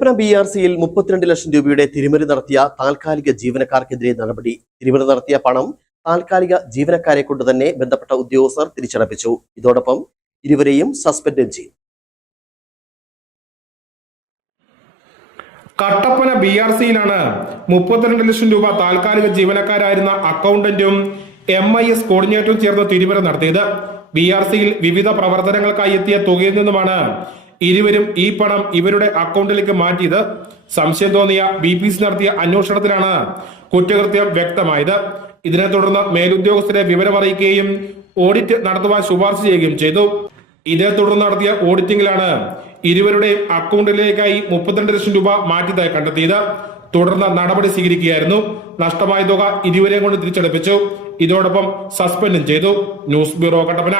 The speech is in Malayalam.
കട്ടപ്പന BRCയിൽ 32 ലക്ഷം രൂപയുടെ തിരിമറി നടത്തിയ താൽക്കാലിക ജീവനക്കാർക്കെതിരെ നടപടി. തിരിമറി നടത്തിയ പണം താൽക്കാലിക ജീവനക്കാരെ കൊണ്ട് തന്നെ ബന്ധപ്പെട്ട ഉദ്യോഗസ്ഥർ തിരിച്ചടപ്പിച്ചു. ഇതോടൊപ്പം ഇരുവരെയും സസ്പെൻഡ് ചെയ്തു. കട്ടപ്പന BRCയിലാണ് 32 ലക്ഷം രൂപ താൽക്കാലിക ജീവനക്കാരായിരുന്ന അക്കൗണ്ടന്റും MIS കോർഡിനേറ്ററും ചേർന്ന് തിരിമറി നടത്തിയത്. BRCയിൽ വിവിധ പ്രവർത്തനങ്ങൾക്കായി എത്തിയ തുകയിൽ നിന്നുമാണ് ഇരുവരും ഈ പണം ഇവരുടെ അക്കൗണ്ടിലേക്ക് മാറ്റിയത്. സംശയം തോന്നിയ BPC നടത്തിയ അന്വേഷണത്തിലാണ് കുറ്റകൃത്യം വ്യക്തമായത്. ഇതിനെ തുടർന്ന് മേലുദ്യോഗസ്ഥരെ വിവരമറിയിക്കുകയും ഓഡിറ്റ് നടത്തുവാൻ ശുപാർശ ചെയ്യുകയും ചെയ്തു. ഇതേ തുടർന്ന് നടത്തിയ ഓഡിറ്റിംഗിലാണ് ഇരുവരുടെയും അക്കൗണ്ടിലേക്കായി 32 ലക്ഷം രൂപ മാറ്റിയതായി കണ്ടെത്തിയത്. തുടർന്ന് നടപടി സ്വീകരിക്കുകയായിരുന്നു. നഷ്ടമായ തുക ഇരുവരെയും കൊണ്ട് തിരിച്ചടപ്പിച്ചു. ഇതോടൊപ്പം സസ്പെൻഡും ചെയ്തു. News bureau, Kattappana.